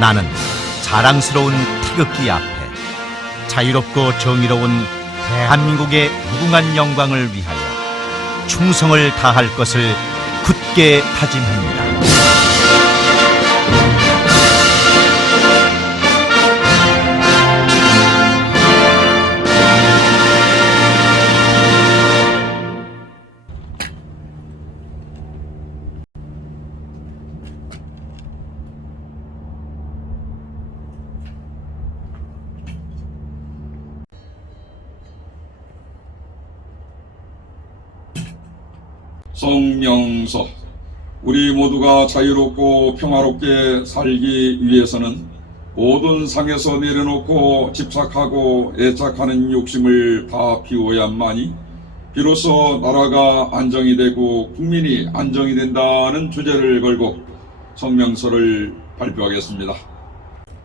나는 자랑스러운 태극기 앞에 자유롭고 정의로운 대한민국의 무궁한 영광을 위하여 충성을 다할 것을 굳게 다짐합니다. 성명서. 우리 모두가 자유롭고 평화롭게 살기 위해서는 모든 상에서 내려놓고 집착하고 애착하는 욕심을 다 비워야만이 비로소 나라가 안정이 되고 국민이 안정이 된다는 주제를 걸고 성명서를 발표하겠습니다.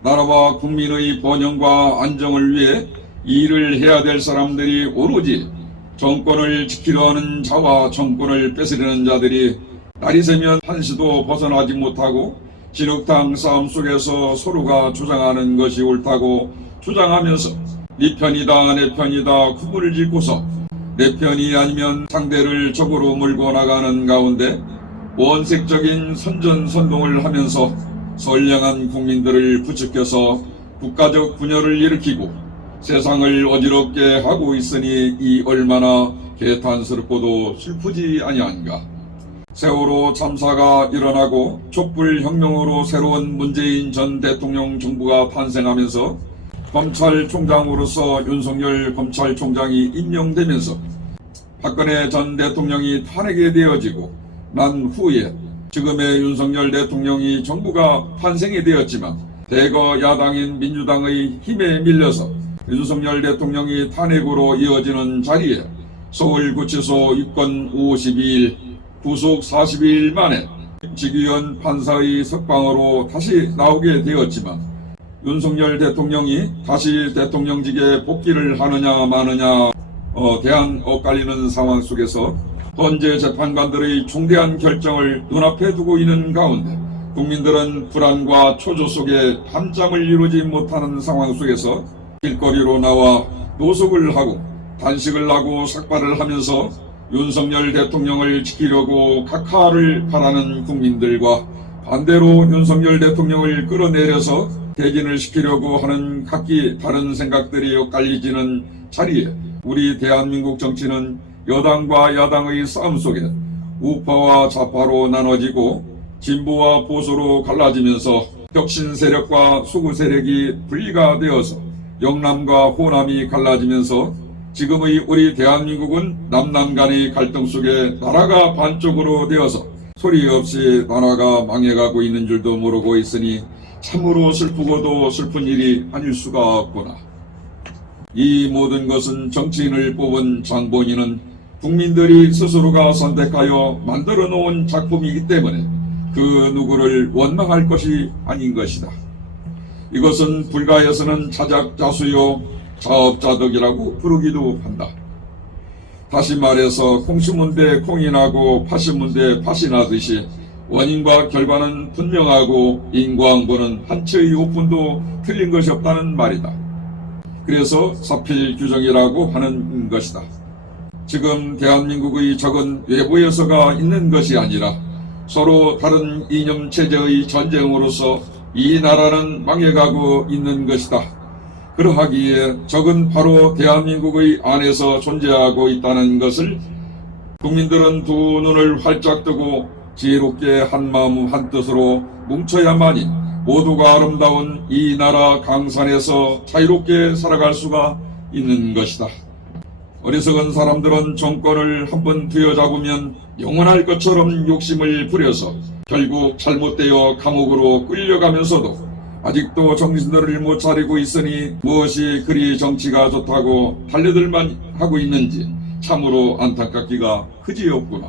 나라와 국민의 번영과 안정을 위해 일을 해야 될 사람들이 오로지 정권을 지키려 하는 자와 정권을 뺏으려는 자들이 날이 새면 한시도 벗어나지 못하고 진흙탕 싸움 속에서 서로가 주장하는 것이 옳다고 주장하면서 네 편이다 내 편이다 구분을 짓고서 내 편이 아니면 상대를 적으로 몰고 나가는 가운데 원색적인 선전선동을 하면서 선량한 국민들을 부추겨서 국가적 분열을 일으키고 세상을 어지럽게 하고 있으니 이 얼마나 개탄스럽고도 슬프지 아니한가. 세월호 참사가 일어나고 촛불혁명으로 새로운 문재인 전 대통령 정부가 탄생하면서 검찰총장으로서 윤석열 검찰총장이 임명되면서 박근혜 전 대통령이 탄핵이 되어지고 난 후에 지금의 윤석열 대통령이 정부가 탄생이 되었지만 대거 야당인 민주당의 힘에 밀려서 윤석열 대통령이 탄핵으로 이어지는 자리에 서울구치소 입건 52일, 구속 42일 만에 직위원 판사의 석방으로 다시 나오게 되었지만 윤석열 대통령이 다시 대통령직에 복귀를 하느냐 마느냐 대안 엇갈리는 상황 속에서 헌재 재판관들의 중대한 결정을 눈앞에 두고 있는 가운데 국민들은 불안과 초조 속에 밤잠을 이루지 못하는 상황 속에서 길거리로 나와 노숙을 하고 단식을 하고 삭발을 하면서 윤석열 대통령을 지키려고 각하를 바라는 국민들과 반대로 윤석열 대통령을 끌어내려서 퇴진을 시키려고 하는 각기 다른 생각들이 엇갈리지는 자리에 우리 대한민국 정치는 여당과 야당의 싸움 속에 우파와 좌파로 나눠지고 진보와 보수로 갈라지면서 혁신 세력과 수구 세력이 분리가 되어서 영남과 호남이 갈라지면서 지금의 우리 대한민국은 남남 간의 갈등 속에 나라가 반쪽으로 되어서 소리 없이 나라가 망해가고 있는 줄도 모르고 있으니 참으로 슬프고도 슬픈 일이 아닐 수가 없구나. 이 모든 것은 정치인을 뽑은 장본인은 국민들이 스스로가 선택하여 만들어 놓은 작품이기 때문에 그 누구를 원망할 것이 아닌 것이다. 이것은 불가에서는 자작자수요 자업자득이라고 부르기도 한다. 다시 말해서 콩 심은 데 콩이 나고 팥 심은 데 팥이 나듯이 원인과 결과는 분명하고 인과응보는 한치의 오분도 틀린 것이 없다는 말이다. 그래서 사필 규정이라고 하는 것이다. 지금 대한민국의 적은 외부에서가 있는 것이 아니라 서로 다른 이념체제의 전쟁으로서 이 나라는 망해가고 있는 것이다. 그러하기에 적은 바로 대한민국의 안에서 존재하고 있다는 것을 국민들은 두 눈을 활짝 뜨고 지혜롭게 한마음 한뜻으로 뭉쳐야만이 모두가 아름다운 이 나라 강산에서 자유롭게 살아갈 수가 있는 것이다. 어리석은 사람들은 정권을 한번 들여잡으면 영원할 것처럼 욕심을 부려서 결국 잘못되어 감옥으로 끌려가면서도 아직도 정신들을 못 차리고 있으니 무엇이 그리 정치가 좋다고 달려들만 하고 있는지 참으로 안타깝기가 그지없구나.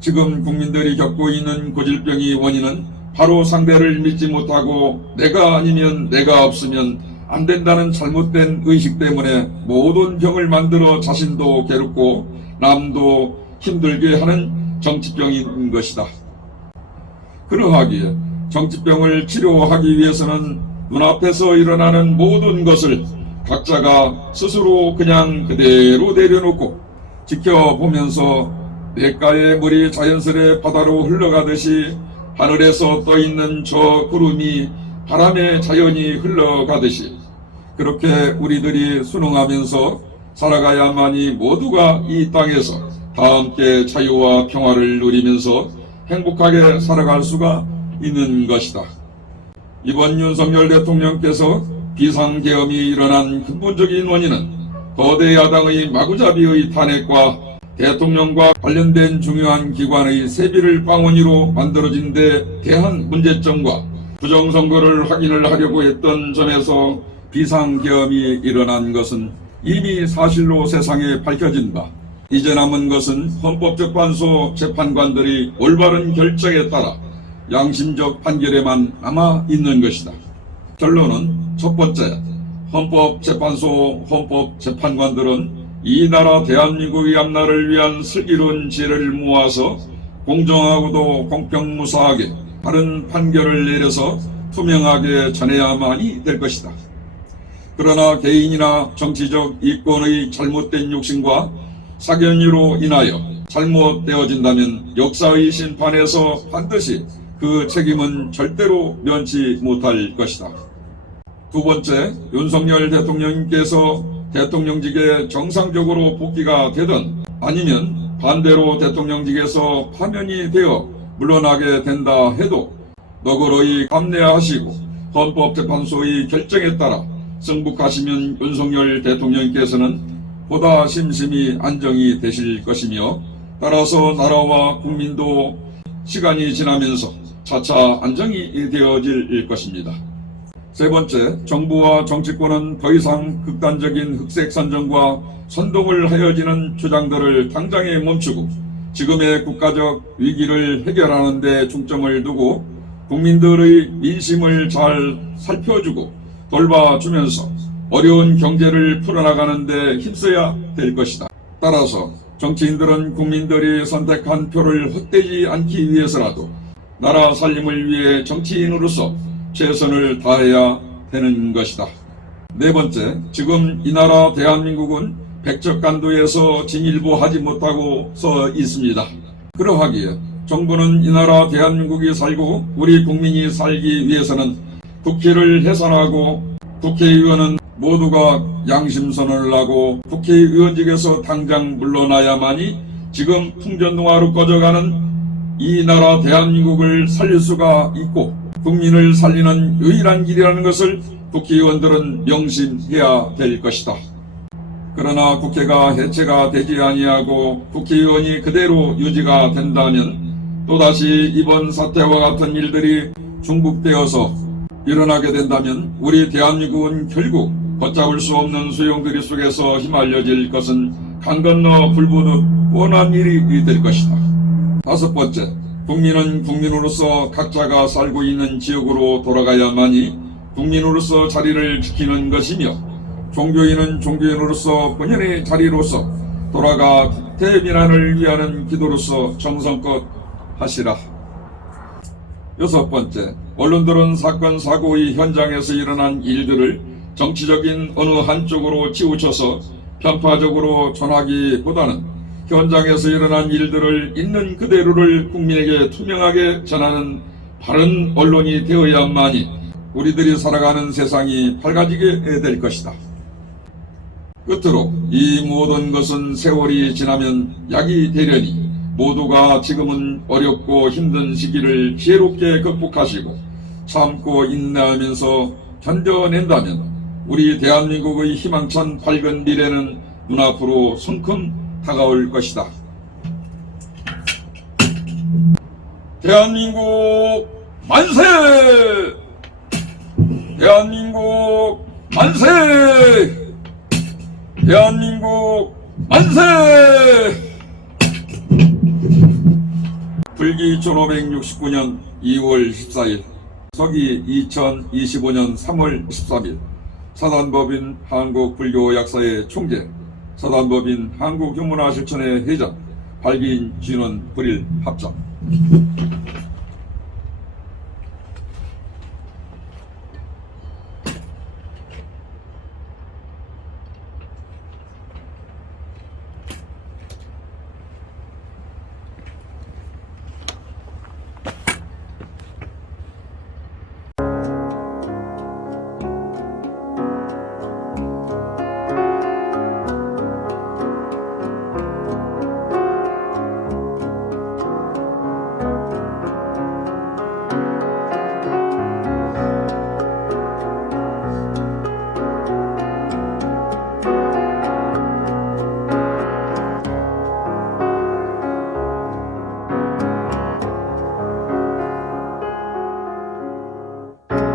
지금 국민들이 겪고 있는 고질병의 원인은 바로 상대를 믿지 못하고 내가 아니면 내가 없으면 안 된다는 잘못된 의식 때문에 모든 병을 만들어 자신도 괴롭고 남도 힘들게 하는 정치병인 것이다. 그러하기에 정치병을 치료하기 위해서는 눈앞에서 일어나는 모든 것을 각자가 스스로 그냥 그대로 내려놓고 지켜보면서 냇가의 물이 자연스레 바다로 흘러가듯이 하늘에서 떠있는 저 구름이 바람에 자연히 흘러가듯이 그렇게 우리들이 순응하면서 살아가야만이 모두가 이 땅에서 다 함께 자유와 평화를 누리면서 행복하게 살아갈 수가 있는 것이다. 이번 윤석열 대통령께서 비상계엄이 일어난 근본적인 원인은 거대 야당의 마구잡이의 탄핵과 대통령과 관련된 중요한 기관의 세비를 빵원이로 만들어진 데 대한 문제점과 부정선거를 확인을 하려고 했던 점에서 비상계엄이 일어난 것은 이미 사실로 세상에 밝혀진 바, 이제 남은 것은 헌법재판소 재판관들이 올바른 결정에 따라 양심적 판결에만 남아 있는 것이다. 결론은 첫 번째, 헌법재판소 헌법재판관들은 이 나라 대한민국의 앞날을 위한 슬기로운 지혜를 모아서 공정하고도 공평무사하게 바른 판결을 내려서 투명하게 전해야만이 될 것이다. 그러나 개인이나 정치적 이권의 잘못된 욕심과 사견유로 인하여 잘못되어진다면 역사의 심판에서 반드시 그 책임은 절대로 면치 못할 것이다. 두 번째, 윤석열 대통령님께서 대통령직에 정상적으로 복귀가 되든 아니면 반대로 대통령직에서 파면이 되어 물러나게 된다 해도 너그러이 감내하시고 헌법재판소의 결정에 따라 승복하시면 윤석열 대통령께서는 보다 심심히 안정이 되실 것이며 따라서 나라와 국민도 시간이 지나면서 차차 안정이 되어질 것입니다. 세 번째, 정부와 정치권은 더 이상 극단적인 흑색 선정과 선동을 하여지는 주장들을 당장에 멈추고 지금의 국가적 위기를 해결하는 데 중점을 두고 국민들의 민심을 잘 살펴주고 돌봐주면서 어려운 경제를 풀어나가는 데 힘써야 될 것이다. 따라서 정치인들은 국민들이 선택한 표를 헛되지 않기 위해서라도 나라 살림을 위해 정치인으로서 최선을 다해야 되는 것이다. 네 번째, 지금 이 나라 대한민국은 백척간도에서 진일보하지 못하고 서 있습니다. 그러하기에 정부는 이 나라 대한민국이 살고 우리 국민이 살기 위해서는 국회를 해산하고 국회의원은 모두가 양심선언을 하고 국회의원직에서 당장 물러나야만이 지금 풍전등화로 꺼져가는 이 나라 대한민국을 살릴 수가 있고 국민을 살리는 유일한 길이라는 것을 국회의원들은 명심해야 될 것이다. 그러나 국회가 해체가 되지 아니하고 국회의원이 그대로 유지가 된다면 또다시 이번 사태와 같은 일들이 중복되어서 일어나게 된다면 우리 대한민국은 결국 걷잡을 수 없는 수용들이 속에서 휘말려질 것은 강 건너 불 보듯 뻔한 일이 될 것이다. 다섯 번째, 국민은 국민으로서 각자가 살고 있는 지역으로 돌아가야만이 국민으로서 자리를 지키는 것이며 종교인은 종교인으로서 본연의 자리로서 돌아가 국태민안을 위하는 기도로서 정성껏 하시라. 여섯 번째, 언론들은 사건 사고의 현장에서 일어난 일들을 정치적인 어느 한쪽으로 치우쳐서 편파적으로 전하기보다는 현장에서 일어난 일들을 있는 그대로를 국민에게 투명하게 전하는 바른 언론이 되어야만이 우리들이 살아가는 세상이 밝아지게 될 것이다. 끝으로 이 모든 것은 세월이 지나면 약이 되려니 모두가 지금은 어렵고 힘든 시기를 지혜롭게 극복하시고 참고 인내하면서 견뎌낸다면 우리 대한민국의 희망찬 밝은 미래는 눈앞으로 성큼 다가올 것이다. 대한민국 만세! 대한민국 만세! 대한민국 만세! 불기 1569년 2월 14일, 서기 2025년 3월 13일, 사단법인 한국불교약사의 총재, 사단법인 한국교문화실천회 회장, 발기인 진원 불일 합작.